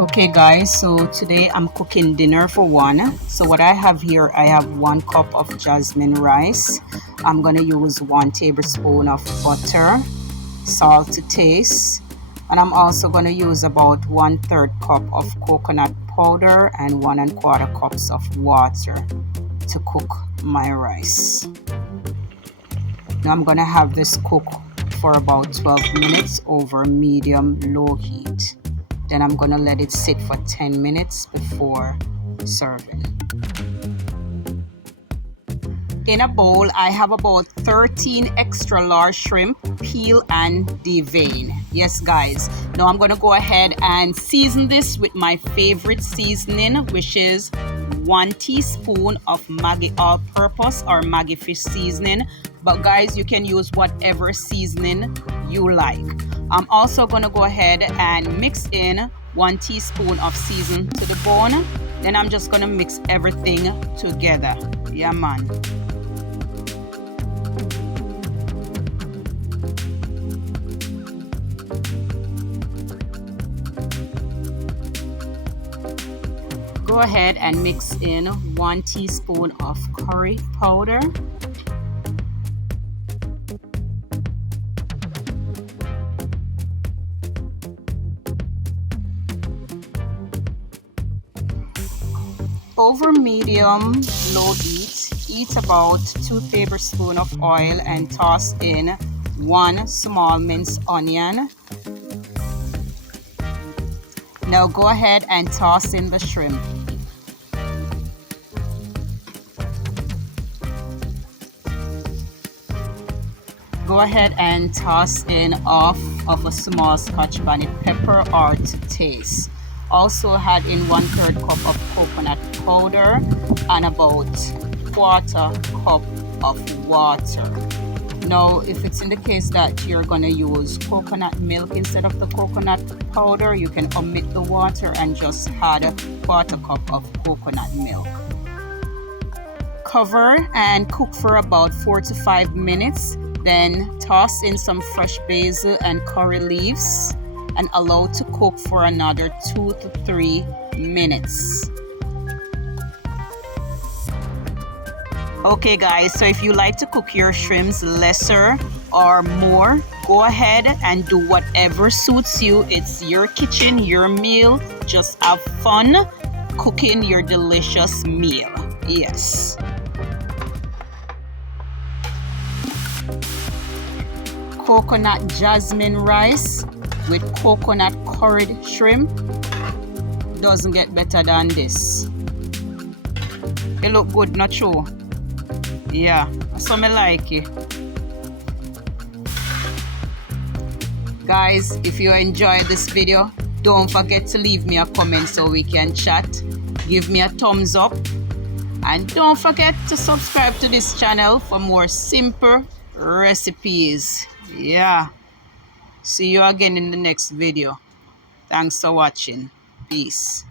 Okay guys, so today I'm cooking dinner for one. So what I have here, I have 1 cup of jasmine rice. I'm gonna use 1 tablespoon of butter, salt to taste, and I'm also gonna use about 1/3 cup of coconut powder and 1¼ cups of water to cook my rice. Now I'm gonna have this cook for about 12 minutes over medium-low heat. Then I'm gonna let it sit for 10 minutes before serving. In a bowl, I have about 13 extra large shrimp, peel and devein. Yes guys, now I'm gonna go ahead and season this with my favorite seasoning, which is 1 teaspoon of Maggi all-purpose or Maggi fish seasoning. But guys, you can use whatever seasoning you like. I'm also gonna go ahead and mix in 1 teaspoon of season to the bone. Then I'm just gonna mix everything together. Yeah man. Go ahead and mix in 1 teaspoon of curry powder. Over medium-low heat about 2 tablespoons of oil and toss in 1 small minced onion. Now go ahead and toss in the shrimp. Go ahead and toss in half of a small Scotch bonnet pepper or to taste. Also add in 1/3 cup of coconut powder and about 1/4 cup of water. Now, if it's in the case that you're going to use coconut milk instead of the coconut powder, you can omit the water and just add 1/4 cup of coconut milk. Cover and cook for about 4 to 5 minutes. Then toss in some fresh basil and curry leaves and allow to cook for another 2 to 3 minutes. Okay guys, so if you like to cook your shrimps lesser or more, go ahead and do whatever suits you. It's your kitchen, your meal. Just have fun cooking your delicious meal. Yes. Coconut jasmine rice with coconut curried shrimp doesn't get better than this. It look good, not true? Yeah, so me like it. Guys, if you enjoyed this video, don't forget to leave me a comment so we can chat. Give me a thumbs up and don't forget to subscribe to this channel for more simple recipes. Yeah, see you again in the next video. Thanks for watching. Peace.